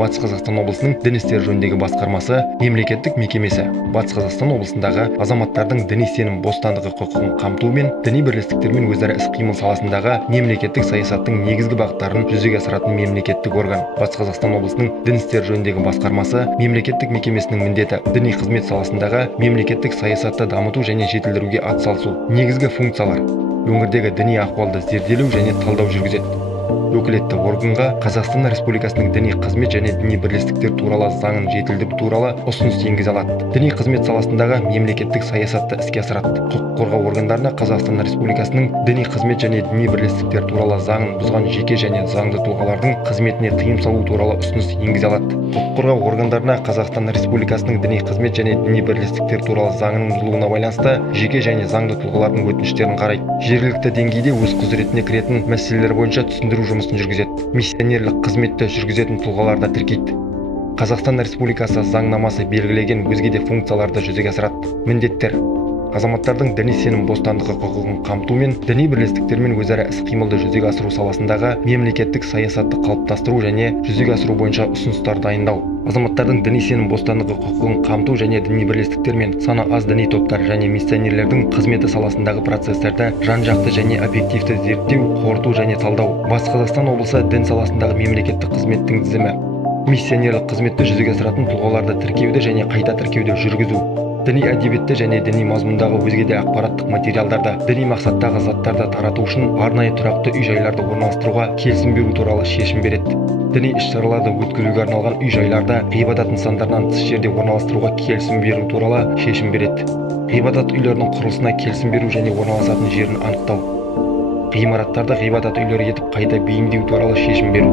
Батыс Қазақстан облысының дін істері жөніндегі басқармасы мемлекеттік мекемесі Батыс Қазақстан облысындағы азаматтардың діни сенім бостандығы құқығын қамту мен діни бірлестіктермен өзара іс-қимыл саласындағы мемлекеттік саясаттың негізгі бағыттарын жүзеге асыратын мемлекеттік орган. Батыс Қазақстан облысының дін істері жөніндегі басқармасы мемлекеттік мекемесінің міндеті діни қызмет саласындағы мемлекеттік саясатты дамыту және жетілдіруге атсалысу. Негізгі функциялар: өңірдегі діни ахуалды зерделеу және талдау жүргізеді. Өкілетті органға Қазақстан Республикасының діни қызмет және діни бірлестіктер туралы заңын жетілдіру туралы ұсыныс енгізе алады. Діни қызмет саласындағы мемлекеттік саясатты іске асырады. Құқық қорғау органдарына Қазақстан Республикасының діни қызмет және діни бірлестіктер туралы заңын бұзған жеке және заңды тұлғалардың қызметіне тыйым салу туралы ұсыныс енгізе алады. Құқық қорғау органдарына Қазақстан Республикасының діни қызмет және діни бірлестіктер туралы заңының бұзылуына байланысты жеке және заңды тұлғалардың өтініштерін қарайды. Жергілікті деңгейде өз құзыретіне кіретін мәселелер бойынша түсіндіру жұмысын жүргізеді. Миссионерлік қызметті жүргізетін тұлғаларды тіркейді. Қазақстан Республикасы заңнамасы белгілеген өзге де функцияларды жүзеге асырады. Міндеттер: азаматтардың діни сенім бостандығы құқығын қамту мен діни бірлестіктермен өзара іс-қимылды жүзеге асыру саласындағы мемлекеттік саясатты қалыптастыру және жүзеге асыру бойынша ұсыныстар дайындау. Азаматтардың діни сенім бостандығы құқығын қамту және діни бірлестіктер мен саны аз діни топтар және миссионерлердің қызметі саласындағы процестерді жан-жақты және объективті зерттеу, қорыту және талдау. Батыс Қазақстан облысы дін саласындағы мемлекеттік қызметтің тізімі. Миссионерлік қызметті жүзеге асыратын тұлғаларды тіркеуді және қайта тіркеуді жүргізу. Діни әдебиетті және діни мазмұндағы өзге де ақпараттық материалдарды, діни мақсаттағы заттарды тарату үшін арнайы тұрақты үй-жайларды орналастыруға келісім беру туралы шешім береді. Діни іс-шараларды өткізуге арналған үй-жайларды ғибадат нысандарынан тыс жерде орналастыруға келісім беру туралы шешім береді. Ғибадат үйлерінің құрылысына келісім беру және орналасатын жерін анықтау. Ғимараттарды ғибадат үйлері етіп қайта бейімдеу туралы шешім беру.